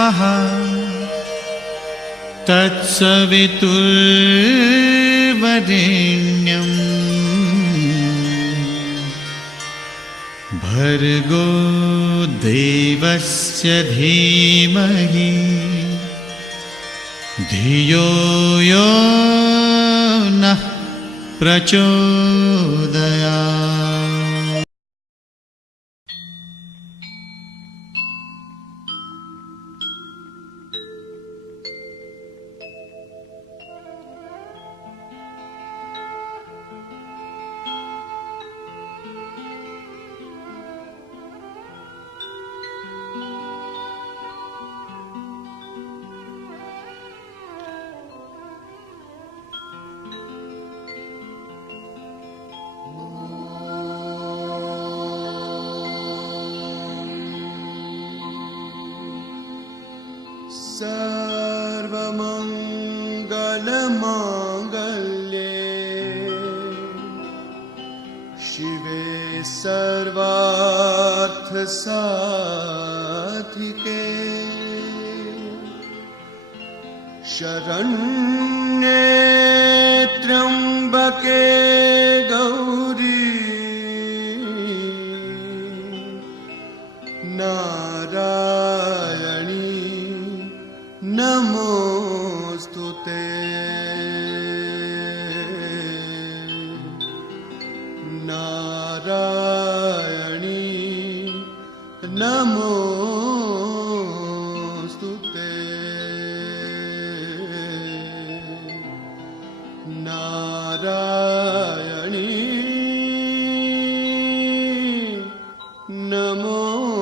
स्वाहा तत्सवितुर्वरेण्यं भर्गो देवस्य धीमहि धियो यो नः प्रचोदयात्। सर्वमंगलमांगल्ये शिवे सर्वार्थसाधिके शरण्ये त्र्यंबके गौरी नारायणी नमोस्तुते। नारायणी नमोस्तुते। नारायणी नमोस्तुते।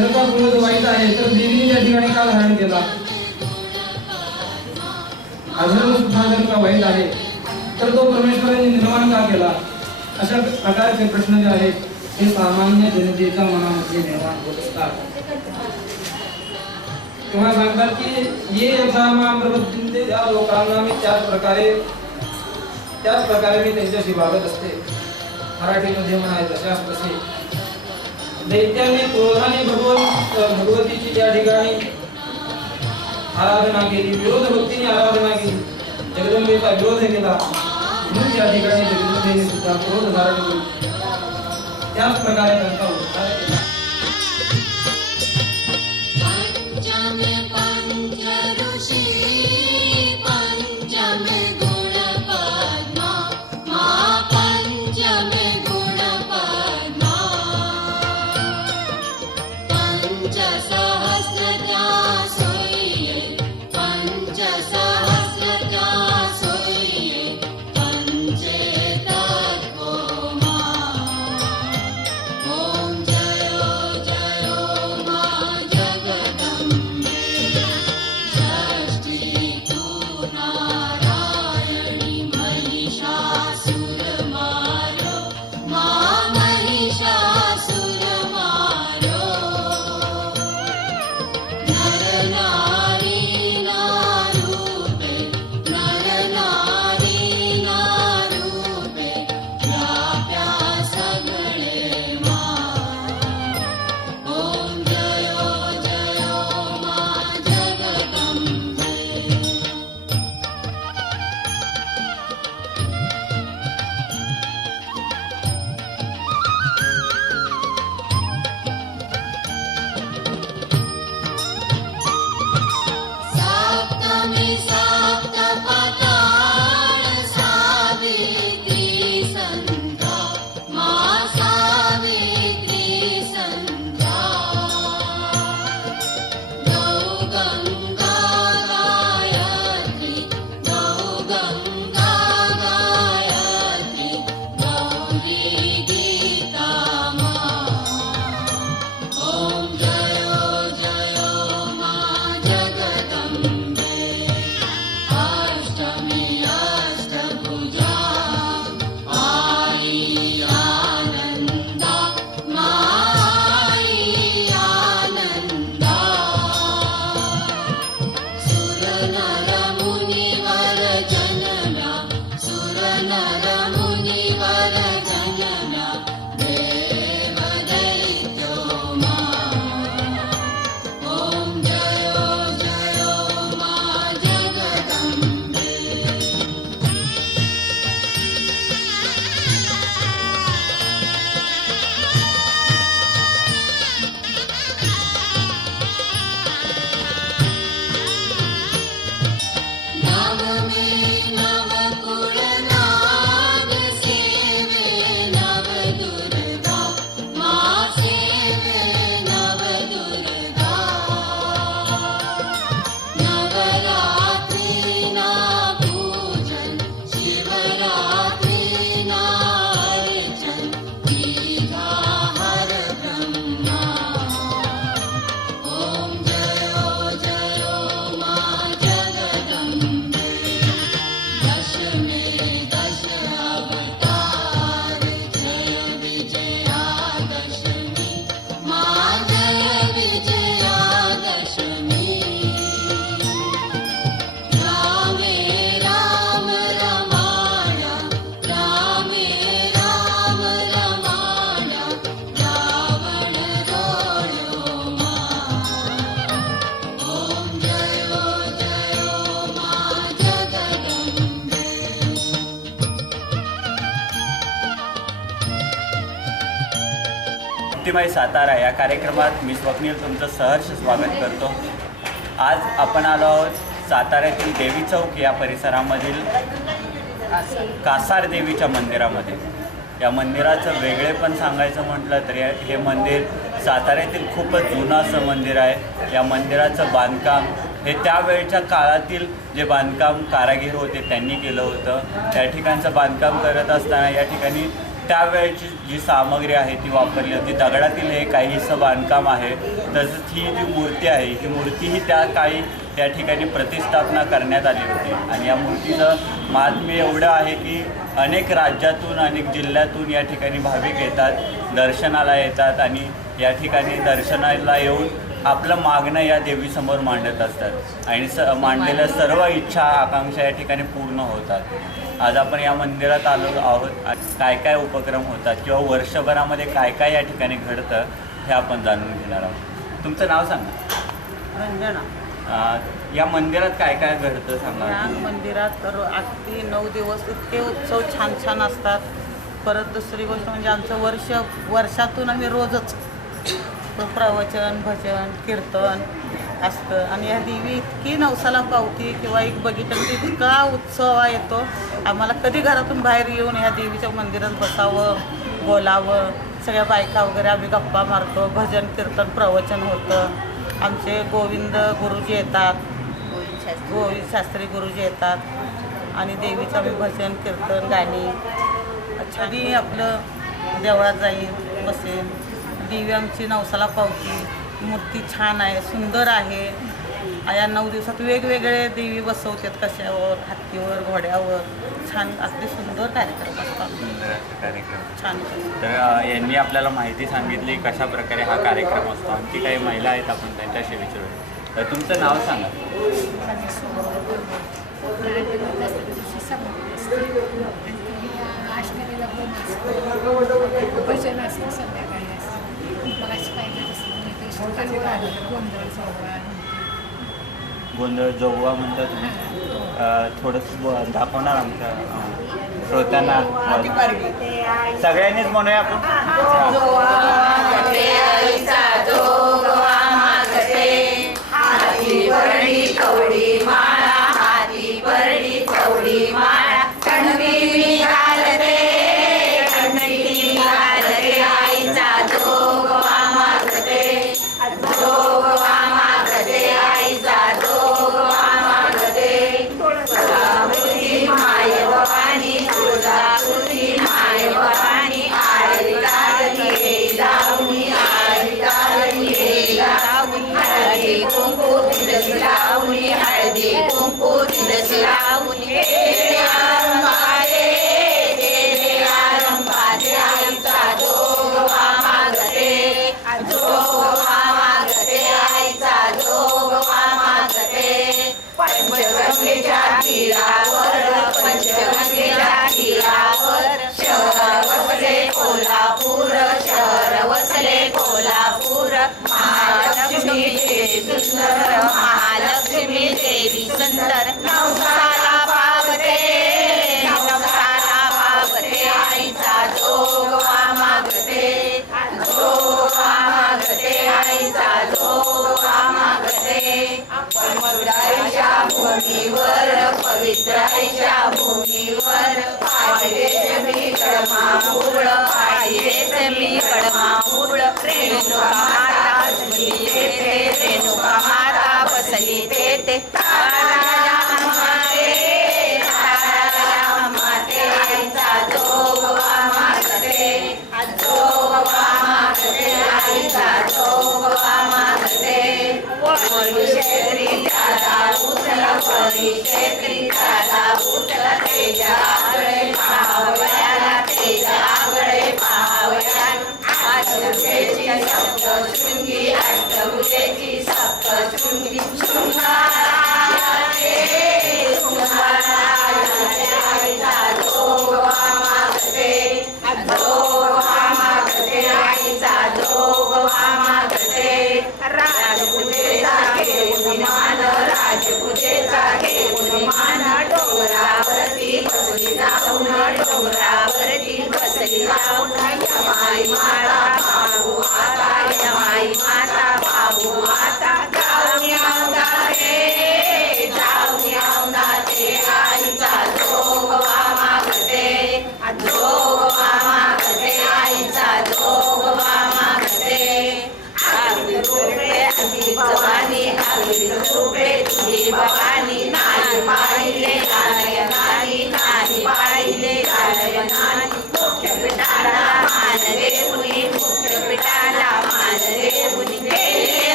जर का क्रोध वाईट आहे तर देवीने त्या ठिकाणी का धारण केला? अधर्म सुद्धा जर का वाईट आहे तर तो परमेश्वराने निर्माण का केला? अशा प्रकारचे प्रश्न जे आहेत हे सामान्य जनतेच्या मनामध्ये निर्माण होत असतात. तेव्हा सांगतात की ये यथामा प्रवृत्तींते, त्या लोकांना मी त्याच प्रकारे मी त्यांच्याशी वागत असते. मराठीमध्ये म्हणायचं तशाच तसे. दैत्याने क्रोधाने भगवतीची त्या ठिकाणी आराधना केली, विरोध भक्तीने आराधना केली, जगदंबेचा विरोध केला, म्हणून त्या ठिकाणी जगदंबेने सुद्धा क्रोध धारण केला. त्याच प्रकारे त्यांचा उद्धार केला. भक्तिमय सातारा या कार्यक्रमात मी स्वप्नील तुमचं सहर्ष स्वागत करतो. आज आपण आलो आहोत साताऱ्यातील देवी चौक या परिसरामधील कासार देवीच्या मंदिरामध्ये. या मंदिराचं वेगळेपण सांगायचं म्हटलं तर हे मंदिर साताऱ्यातील खूपच जुनं असं मंदिर आहे. या मंदिराचं बांधकाम हे त्यावेळच्या काळातील जे बांधकाम कारागीर होते त्यांनी केलं होतं. त्या ठिकाणचं बांधकाम करत असताना या ठिकाणी त्यावेळेची जी सामग्री आहे ती वापरली होती. दगडातील हे काहीसं बांधकाम आहे. तसंच ही जी मूर्ती आहे ही मूर्तीही त्या काळी त्या ठिकाणी प्रतिष्ठापना करण्यात आली होती. आणि या मूर्तीचं महात्म्य एवढं आहे की अनेक राज्यातून अनेक जिल्ह्यातून या ठिकाणी भाविक येतात, दर्शनाला येतात आणि या ठिकाणी दर्शनाला येऊन आपलं मागणं या देवीसमोर मांडत असतात आणि मांडलेल्या सर्व इच्छा आकांक्षा या ठिकाणी पूर्ण होतात. आज आपण या मंदिरात आलो आहोत. काय काय उपक्रम होतात किंवा वर्षभरामध्ये काय काय या ठिकाणी घडतं हे आपण जाणून घेणार आहोत. तुमचं नाव सांगा. रंजना. या मंदिरात काय काय घडतं सांगा. या मंदिरात तर अगदी 9 दिवस इतके उत्सव छान छान असतात. परत दुसरी गोष्ट म्हणजे आमचं वर्षातून आम्ही रोजच प्रवचन, भजन, कीर्तन असतं. आणि ह्या देवी इतकी नवसाला पावती किंवा एक बघितलं की इतका उत्सव येतो. आम्हाला कधी घरातून बाहेर येऊन ह्या देवीच्या मंदिरात बसावं, बोलावं. सगळ्या बायका वगैरे आम्ही गप्पा मारतो, भजन, कीर्तन, प्रवचन होतं. आमचे गोविंद गुरुजी येतात, गोविंद शास्त्री गुरुजी येतात आणि देवीचं आम्ही भजन, कीर्तन, गाणी छानी आपलं देवळात जाईल, बसेल. देवी आमची नवसाला पावती. मूर्ती छान आहे, सुंदर आहे. या 9 दिवसात वेगवेगळे देवी बसवतात, कशावर, हत्तीवर, घोड्यावर. छान अगदी सुंदर कार्यक्रम असतात. कार्यक्रम छान. तर यांनी आपल्याला माहिती सांगितली कशा प्रकारे हा कार्यक्रम असतो. आणखी काही महिला आहेत, आपण त्यांच्याशी विचारू. तर तुमचं नाव सांगा. भजन असतं, संध्याकाळी असतं. मगाशी पाहिजे गोंधळ जोगवा म्हणतात तुम्ही. थोडंसं दाखवणार आमच्या श्रोत्यांना. सगळ्यांनीच म्हणूया आपण. हळदी कुंकू तुळशी लावणी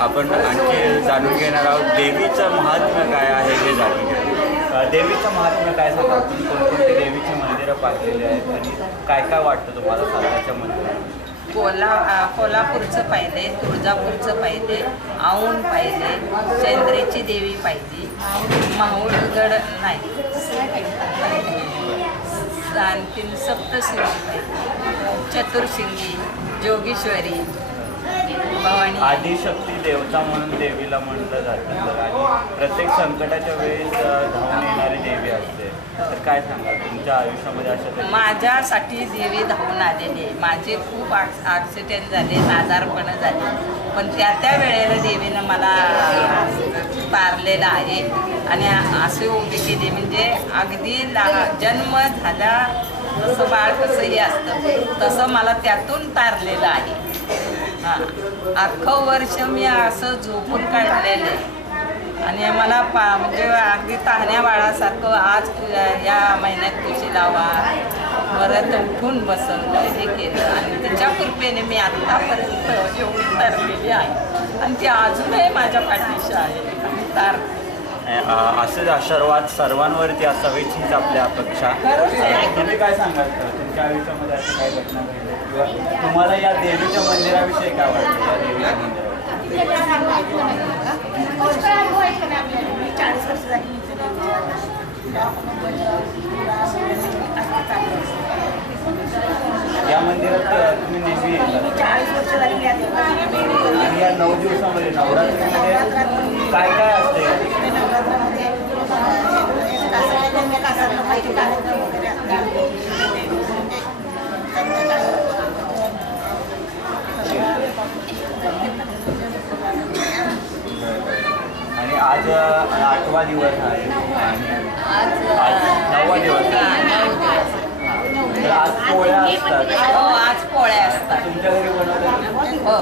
आपण आणखी जाणून घेणार आहोत देवीचं महात्म्य काय आहे हे जाणून घेऊ. देवीचं महात्म्य काय सांगा, तुम्ही कोणकोणती देवीची मंदिरं पाहिलेली आहेत आणि काय काय वाटतं तुम्हाला साताऱ्याच्या मंदिरात? कोल्हापूरचं पाहिजे, तुळजापूरचं पाहिजे, औंध पाहिजे, चंद्रेची देवी पाहिजे, माहुळगड नाही, आणखीन सप्तशृंगी पाहिजे, चतुर्शिंगी, जोगेश्वरी, भवानी. आदिशक्ती देवता म्हणून देवीला म्हटलं जातं तर, आणि प्रत्येक संकटाच्या वेळेस धावून येणारी देवी असते. तर काय सांगा तुमच्या आयुष्यामध्ये अशा माझ्यासाठी देवी धावून आलेली आहे. माझे खूप ॲक्सिडेंट झाले, आजारपणं झाले, पण त्या वेळेला देवीनं मला तारलेलं आहे आणि असे उभी केली. म्हणजे अगदी जन्म झाला तसं बाळ कसंही असतं तसं मला त्यातून तारलेलं आहे. हां, अख्खं वर्ष मी असं झोपून काढलेलं आहे आणि मला म्हणजे अगदी तान्ह्या बाळासारखं आज या महिन्यात तुळशी लावा, परत उठून बसवलं, हे केलं आणि त्याच्या कृपेने मी आत्तापर्यंत एवढी तरलेली आहे आणि ती अजूनही माझ्या पाठीशी आहे आणि तार. असंच आशीर्वाद सर्वांवरती असावीच हीच आपल्या अपेक्षा. तुम्ही काय सांगाल तुमच्या आयुष्यामध्ये अशी काय घटना घडली किंवा तुम्हाला या देवीच्या मंदिराविषयी काय वाटतं? या देवीच्या मंदिराविषयी या मंदिरात तुम्ही नेहमी येतात आणि या 9 दिवसामध्ये नवरात्रीमध्ये काय काय असते? आणि आज 8वा दिवस आहे आणि आज 9वा दिवस आहे. तर आज पोळ्या असतात. हो, आज पोळ्या असतात. तुमच्या घरी बनवतात? हो.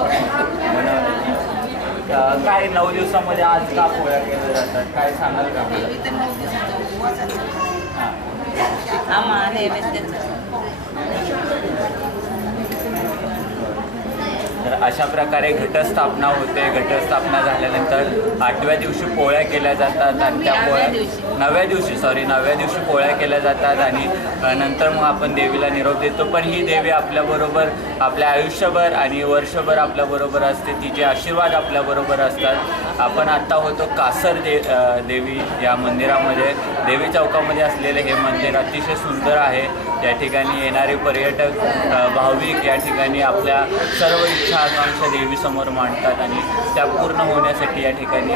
काय 9 दिवसामध्ये आज का पोळ्या केल्या जातात काय सांगाल का? आम्हा नैवेद्याचं. तर अशा प्रकारे घटस्थापना होते. घटस्थापना झाल्यानंतर 8व्या दिवशी पोळ्या केल्या जातात आणि त्या पोळ्या 9व्या दिवशी पोळ्या केल्या जातात आणि नंतर मग आपण देवीला निरोप देतो. पण ही देवी आपल्याबरोबर आपल्या आयुष्यभर आणि वर्षभर आपल्याबरोबर असते. तिचे आशीर्वाद आपल्याबरोबर असतात. आपण आत्ता होतो कासर देवी या मंदिरामध्ये. देवी चौकामध्ये असलेले हे मंदिर अतिशय सुंदर आहे. या ठिकाणी येणारे पर्यटक भाविक या ठिकाणी आपल्या सर्व इच्छा आकांक्षा देवीसमोर मांडतात आणि त्या पूर्ण होण्यासाठी या ठिकाणी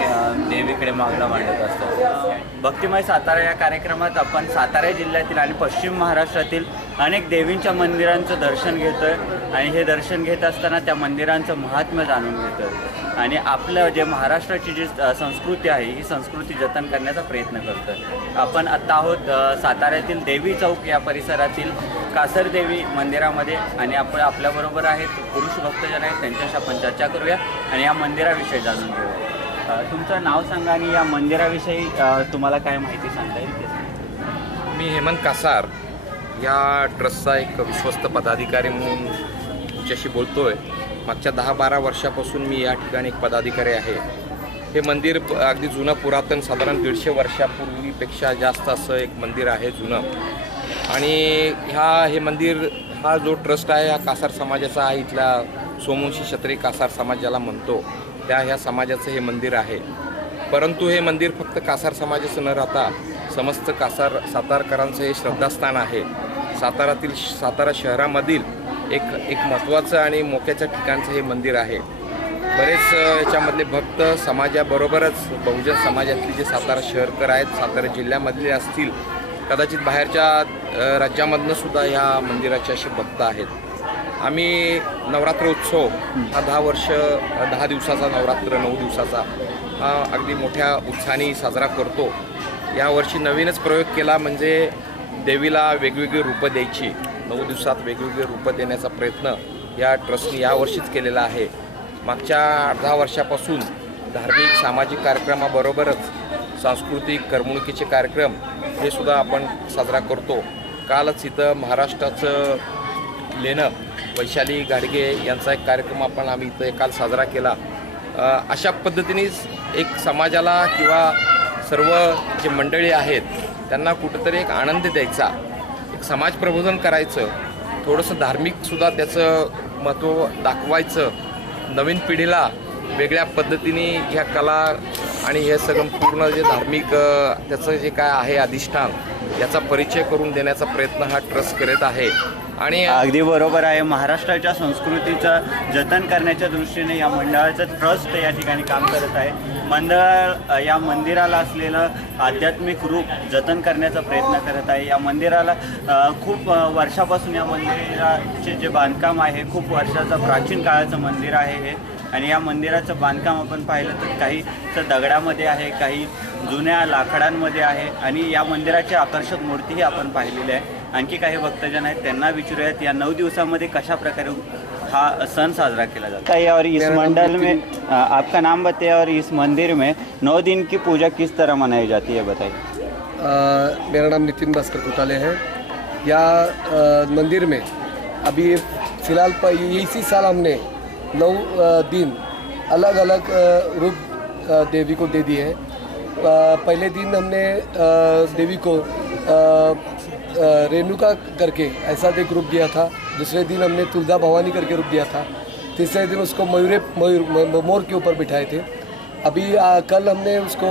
देवीकडे मागणं मांडत असतात. भक्तिमय सातारा या कार्यक्रमात आपण सातारा जिल्ह्यातील आणि पश्चिम महाराष्ट्रातील अनेक देवींच्या मंदिरांचं दर्शन घेतो आहे आणि हे दर्शन घेत असताना त्या मंदिरांचं महात्म्य जाणून घेतो आहे आणि आपलं जे महाराष्ट्राची जी संस्कृती आहे ही संस्कृती जतन करण्याचा प्रयत्न करतो आहे. आपण आत्ता आहोत साताऱ्यातील देवी चौक या परिसरातील कासर देवी मंदिरामध्ये आणि आपण आपल्याबरोबर आहेत पुरुष भक्तजन आहेत. त्यांच्याशी आपण चर्चा करूया आणि या मंदिराविषयी जाणून घेऊया. तुमचं नाव सांगा आणि या मंदिराविषयी तुम्हाला काय माहिती सांगता येईल ते सांगा. मी हेमंत कासार या ट्रस्टचा एक विश्वस्त पदाधिकारी म्हणून तुमच्याशी बोलतो आहे. मागच्या 10-12 वर्षापासून मी या ठिकाणी एक पदाधिकारी आहे. हे मंदिर अगदी जुनं पुरातन साधारण 150 वर्षापूर्वीपेक्षा जास्त असं एक मंदिर आहे जुनं. आणि हे मंदिर हा जो ट्रस्ट आहे हा कासार समाजाचा आहे. इथल्या सोमवंशी क्षत्रिय कासार समाज ज्याला म्हणतो ह्या समाजाचं हे मंदिर आहे. परंतु हे मंदिर फक्त कासार समाजाचं न राहता समस्त सातारकरांचं हे श्रद्धास्थान आहे. सातारा शहरामधील एक महत्त्वाचं आणि मोक्याच्या ठिकाणचं हे मंदिर आहे. बरेच याच्यामधले भक्त समाजाबरोबरच बहुजन समाजातली जे सातारा शहरकर आहेत, सातारा जिल्ह्यामधले असतील, कदाचित बाहेरच्या राज्यामधनं सुद्धा ह्या मंदिराचे असे भक्त आहेत. आम्ही नवरात्र उत्सव हा 10 दिवसाचा नवरात्र 9 दिवसाचा हा अगदी मोठ्या उत्साहाने साजरा करतो. यावर्षी नवीनच प्रयोग केला म्हणजे देवीला वेगवेगळी रूपं द्यायची. 9 दिवसात वेगवेगळे रूपं देण्याचा प्रयत्न या ट्रस्टने यावर्षीच केलेला आहे. मागच्या 10 वर्षापासून धार्मिक सामाजिक कार्यक्रमाबरोबरच सांस्कृतिक करमणुकीचे कार्यक्रम हे सुद्धा आपण साजरा करतो. कालच इथं महाराष्ट्राचं लेणं वैशाली गाडगे यांचा एक कार्यक्रम आम्ही इथं काल साजरा केला. अशा पद्धतीनेच एक समाजाला किंवा सर्व जे मंडळी आहेत त्यांना कुठंतरी एक आनंद द्यायचा, एक समाज प्रबोधन करायचं, थोडंसं धार्मिकसुद्धा त्याचं महत्त्व दाखवायचं, नवीन पिढीला वेगळ्या पद्धतीने ह्या कला आणि हे सगळं पूर्ण जे धार्मिक त्याचं जे काय आहे अधिष्ठान याचा परिचय करून देण्याचा प्रयत्न हा ट्रस्ट करत आहे. आणि अगदी बरोबर आहे. महाराष्ट्राच्या संस्कृतीचं जतन करण्याच्या दृष्टीने या मंडळाचं ट्रस्ट या ठिकाणी काम करत आहे. मंडळ या मंदिराला असलेलं आध्यात्मिक रूप जतन करण्याचा प्रयत्न करत आहे. या मंदिराला खूप वर्षापासून या मंदिराचे जे बांधकाम आहे, खूप वर्षाचं प्राचीन काळाचं मंदिर आहे हे. आणि या मंदिराचं बांधकाम आपण पाहिलं तर काही दगडामध्ये आहे, काही जुन्या लाकडांमध्ये आहे आणि या मंदिराची आकर्षक मूर्तीही आपण पाहिलेली आहे. आणखी काही भक्तजन आहेत, त्यांना विचारूयात या 9 दिवसामध्ये कशा प्रकारे हा सण साजरा केला जाता है. और इस मंडल में आपका नाम बताइए और इस मंदिर में 9 दिन की पूजा किस तरह मनाई जाती है बताइए. मेरा नाम नितिन भास्कर कोताले है. या मंदिर में अभी फ़िलहाल इसी साल हमने 9 दिन अलग अलग रूप देवी को दे दिए हैं. पहले दिन हमने देवी को रेणुका करके ऐसा एक रूप दिया था. दूसरे दिन हमने तुलजा भवानी करके रूप दिया था. तीसरे दिन उसको मोर के ऊपर बिठाए थे. अभी कल हमने उसको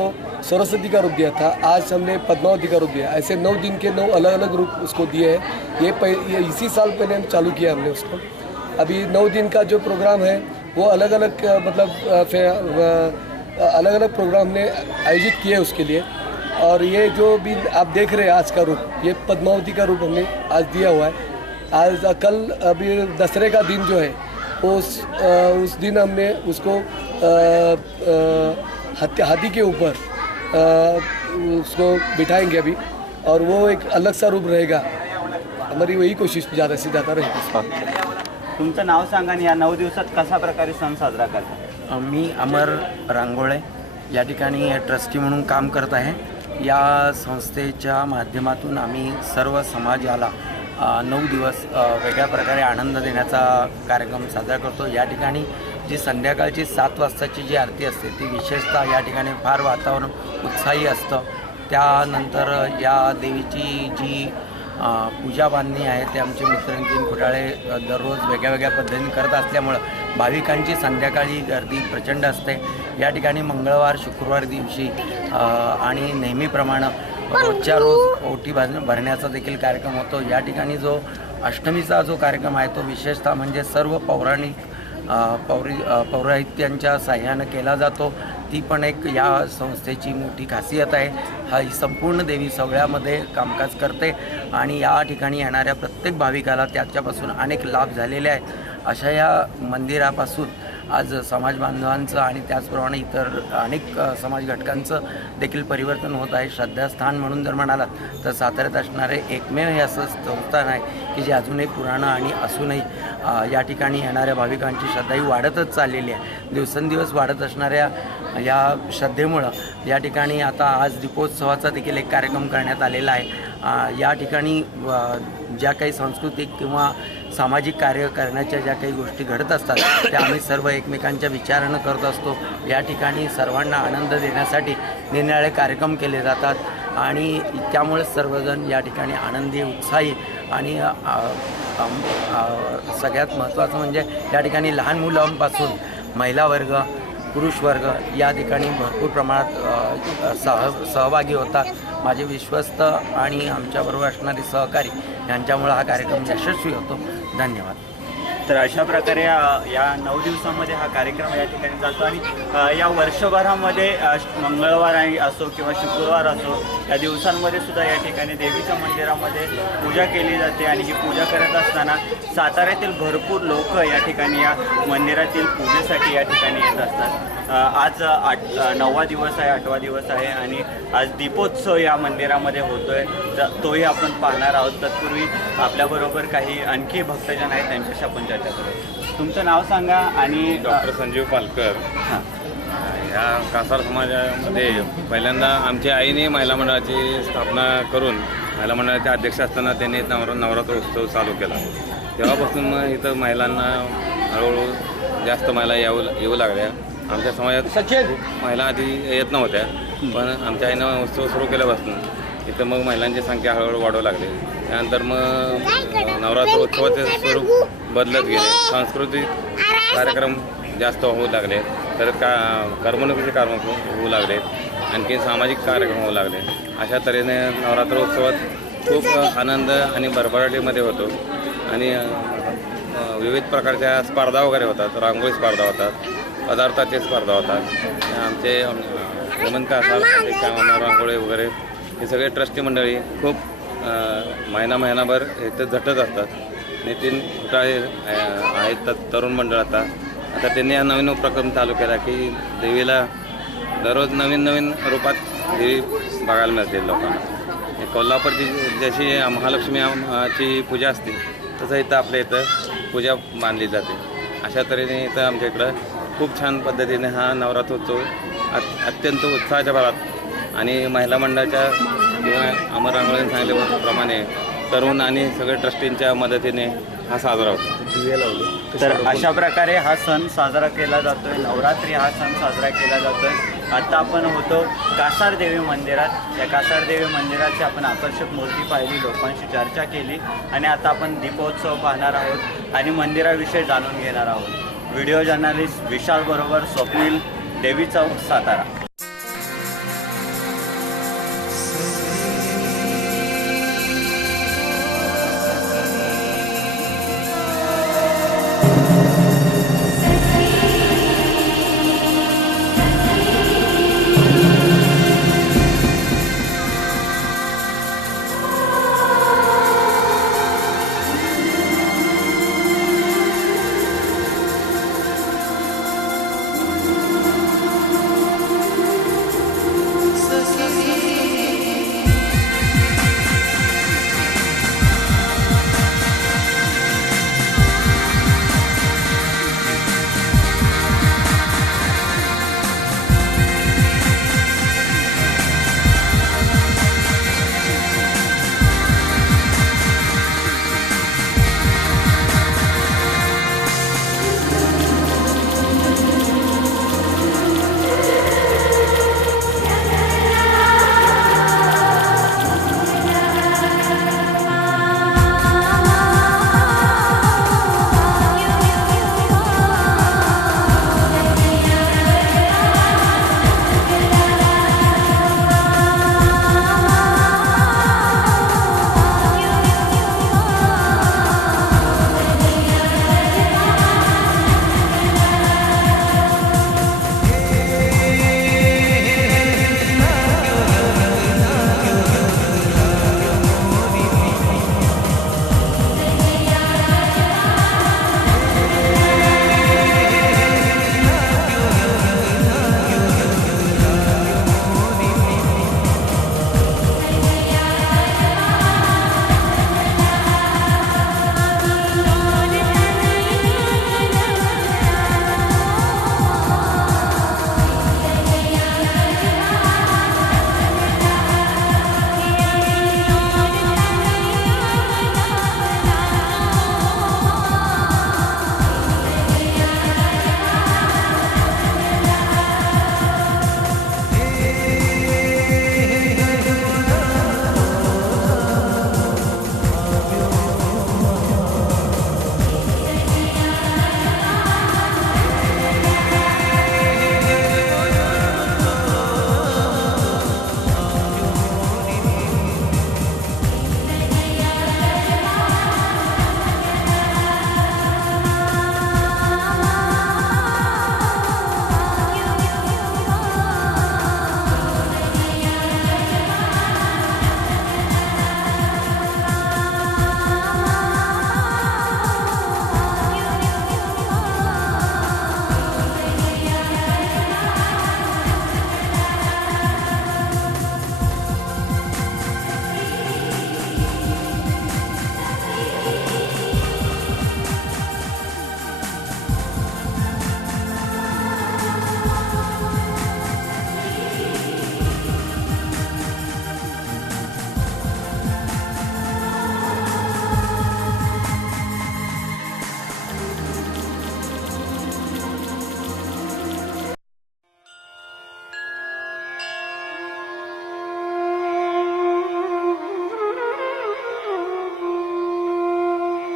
सरस्वती का रूप दिया था. आज हमने पद्मावती का रूप दिया. ऐसे 9 दिन के 9 अलग अलग रूप उसको दिए हैं. ये इसी साल पहले हम चालू किया हमने उसको. अभी 9 दिन का जो प्रोग्राम है वो अलग अलग अलग अलग प्रोग्राम ने आयोजित किए उसके लिए. और ये जो भी आप देख रहे हैं आज का रूप, ये पद्मावती का रूप हमने आज दिया हुआ है. आज कल अभी दसरे का दिन जो है उस दिन हमने उसको हाथी के ऊपर उसको बिठाएंगे अभी, और वो एक अलग सा रूप रहेगा. हमारी वही कोशिश ज़्यादा से ज़्यादा रहेगी. तुमचं नाव सांगा आणि या 9 दिवसात कशा प्रकारे सण साजरा करता. मी अमर रांगोळे या ठिकाणी ट्रस्टी म्हणून काम करत आहे. या संस्थेच्या माध्यमातून आम्ही सर्व समाजाला 9 दिवस वेगळ्या प्रकारे आनंद देण्याचा कार्यक्रम साजरा करतो. या ठिकाणी जी संध्याकाळची 7 वाजताची जी आरती असते ती विशेषतः या ठिकाणी फार वातावरण उत्साही असतं. त्यानंतर या देवीची जी पूजा बांधणी आहे ते आमचे मित्र नितीन खुटाळे दररोज वेगळ्या वेगळ्या पद्धतीने करत असल्यामुळं भाविकांची संध्याकाळी गर्दी प्रचंड असते. या ठिकाणी मंगळवार शुक्रवार दिवशी आणि नेहमीप्रमाणे रोजच्या रोज ओटी भरण्याचा देखील कार्यक्रम होतो. या ठिकाणी जो अष्टमीचा जो कार्यक्रम आहे तो विशेषतः म्हणजे सर्व पौराणिक पौराहित्यांच्या साह्यानं केला जातो. ती पण एक या संस्थेची मोठी खासियत आहे. ही संपूर्ण देवी सगळ्यामध्ये कामकाज करते आणि या ठिकाणी येणाऱ्या प्रत्येक भाविकाला त्याच्यापासून अनेक लाभ झालेले आहेत. अशा या मंदिरापासून आज समाज बांधवांचं आणि त्याचप्रमाणे इतर अनेक समाज घटकांचं देखील परिवर्तन होत आहे. श्रद्धास्थान म्हणून जर म्हणालात तर साताऱ्यात असणारे एकमेव हे असं संस्थान आहे की जे अजूनही पुराणं आणि असूनही या ठिकाणी येणाऱ्या भाविकांची श्रद्धा ही वाढतच चाललेली आहे. दिवसेंदिवस वाढत असणाऱ्या या श्रद्धेमुळं या ठिकाणी आता आज दीपोत्सवाचा देखील एक कार्यक्रम करण्यात आलेला आहे. या ठिकाणी ज्या काही सांस्कृतिक किंवा सामाजिक कार्य करण्याच्या ज्या काही गोष्टी घडत असतात त्या आम्ही सर्व एकमेकांच्या विचारानं करत असतो. या ठिकाणी सर्वांना आनंद देण्यासाठी निरनिराळे कार्यक्रम केले जातात आणि त्यामुळे सर्वजण या ठिकाणी आनंदी उत्साही आणि सगळ्यात महत्त्वाचं म्हणजे या ठिकाणी लहान मुलांपासून महिला वर्ग पुरुष वर्ग या ठिकाणी भरपूर प्रमाणात सहभागी होतात. माझे विश्वस्त आणि आमच्याबरोबर असणारे सहकारी यांच्यामुळे हा कार्यक्रम यशस्वी होतो. धन्यवाद. तर अशा प्रकारे या 9 दिवसामध्ये हा कार्यक्रम या ठिकाणी चालतो आणि या वर्षभरामध्ये मंगळवार असो किंवा शुक्रवार असो या दिवसांमध्ये सुद्धा या ठिकाणी देवीच्या मंदिरामध्ये पूजा केली जाते आणि ही पूजा करत असताना साताऱ्यातील भरपूर लोक या ठिकाणी या मंदिरातील पूजेसाठी या ठिकाणी येत असतात. आज 9वा दिवस आहे, 8वा दिवस आहे आणि आज दीपोत्सव या मंदिरामध्ये होतोय. तोही आपण पाहणार आहोत. तत्पूर्वी आपल्याबरोबर काही आणखी भक्तजन आहेत, त्यांच्याशी आपण चर्चा करू. तुमचं नाव सांगा. आणि डॉक्टर संजीव पालकर. ह्या कासार समाजामध्ये पहिल्यांदा आमच्या आईने महिला मंडळाची स्थापना करून महिला मंडळाचे अध्यक्ष असताना त्यांनी नवरात्र उत्सव चालू केला. तेव्हापासून मग इथं महिलांना हळूहळू जास्त महिला येऊ लागल्या आमच्या समाजात खूप महिला आधी येत नव्हत्या, पण आमच्या आईनं उत्सव सुरू केल्यापासून इथं मग महिलांची संख्या हळूहळू वाढू लागली. त्यानंतर मग नवरात्र उत्सवाचे स्वरूप बदलत गेले, सांस्कृतिक कार्यक्रम जास्त होऊ लागले, तर करमणुकीचे कार्यक्रम होऊ लागले, आणखी सामाजिक कार्यक्रम होऊ लागले. अशा तऱ्हेने नवरात्र उत्सवात खूप आनंद आणि भरभराटीमध्ये होतो आणि विविध प्रकारच्या स्पर्धा वगैरे होतात, रांगोळी स्पर्धा होतात, पदार्थाचे स्पर्धा होतात. आमचे हेमंत कासार रांगोळी वगैरे हे सगळे ट्रस्टी मंडळी खूप महिनाभर इथं झटत असतात. नितीन घोटाळे आहेत तरुण मंडळ आता त्यांनी हा नवीन उपक्रम चालू केला की देवीला दररोज नवीन रूपात देवी बघायला मिळते लोकांना. कोल्हापूरची जशी महालक्ष्मीची पूजा असते तसं इथं आपल्या इथं पूजा मानली जाते. अशा तऱ्हेने इथं आमच्या इकडं खूप छान पद्धतीने हा नवरात्रोत्सव अत्यंत उत्साहाच्या भरात आणि महिला मंडळाच्या किंवा अमर रांगोळीने सांगितल्याप्रमाणे तरुण आणि सगळे ट्रस्टींच्या मदतीने हा साजरा होतो. तर अशा प्रकारे हा सण साजरा केला जातोय. नवरात्री हा सण साजरा केला जातोय. आता आपण होतो कासार देवी मंदिरात. या कासार देवी मंदिराची आपण आकर्षक मूर्ती पाहिली, लोकांशी चर्चा केली आणि आता आपण दीपोत्सव पाहणार आहोत आणि मंदिराविषयी जाणून घेणार आहोत. व्हिडिओ जर्नलिस्ट विशाल बरोबर स्वप्नील, देवी चौक, सातारा.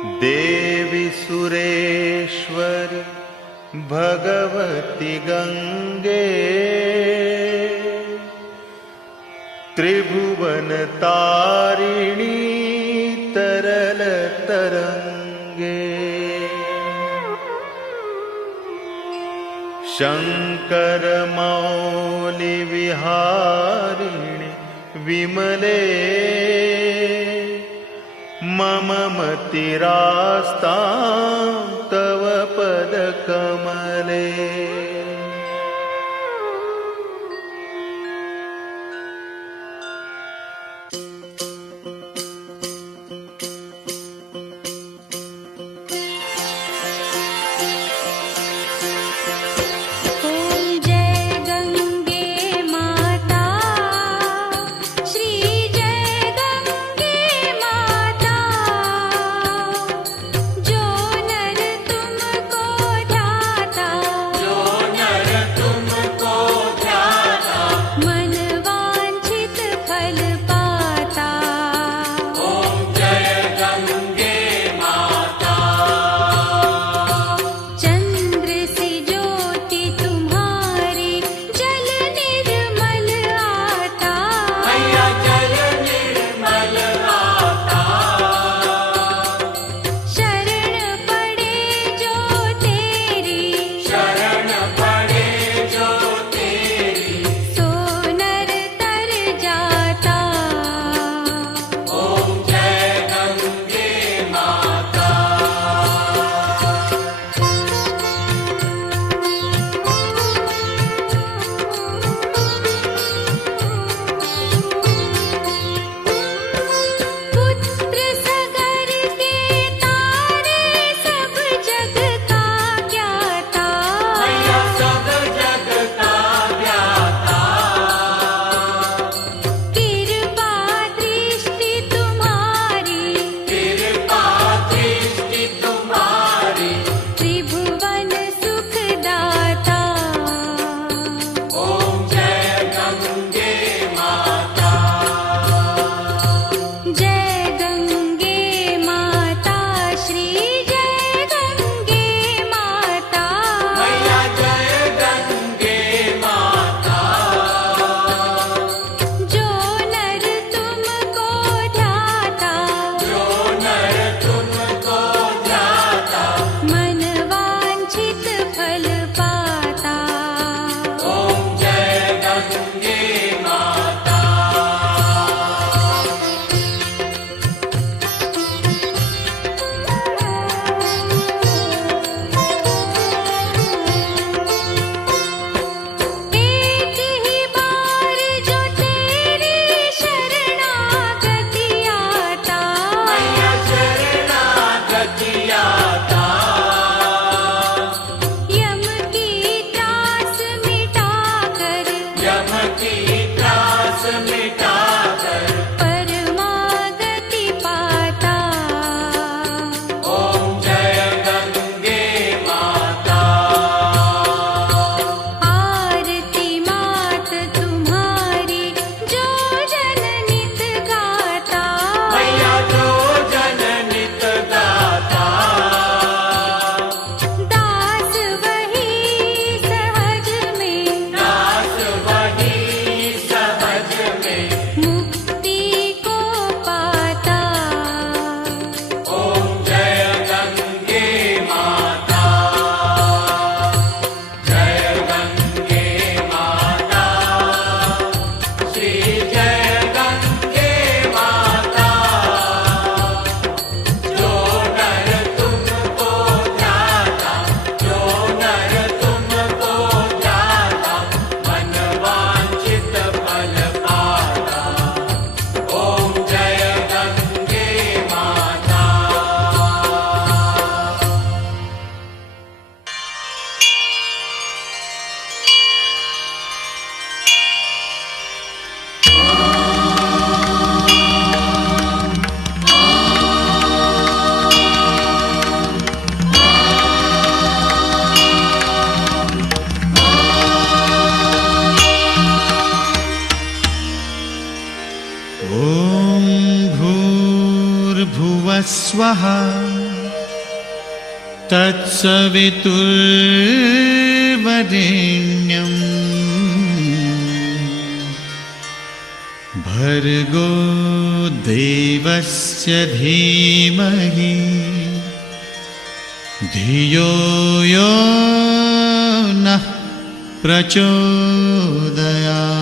देवी सुरेश्वरी भगवती गंगे त्रिभुवन तारिणी तरल तरंगे शंकर मौली विहारिणी विमले मम मतिरास्तां तव पदकमले जो स्वहा तत्सवितुर्वरेण्यम् भर्गो देवस्य धीमहि धियो यो नः प्रचोदयात्।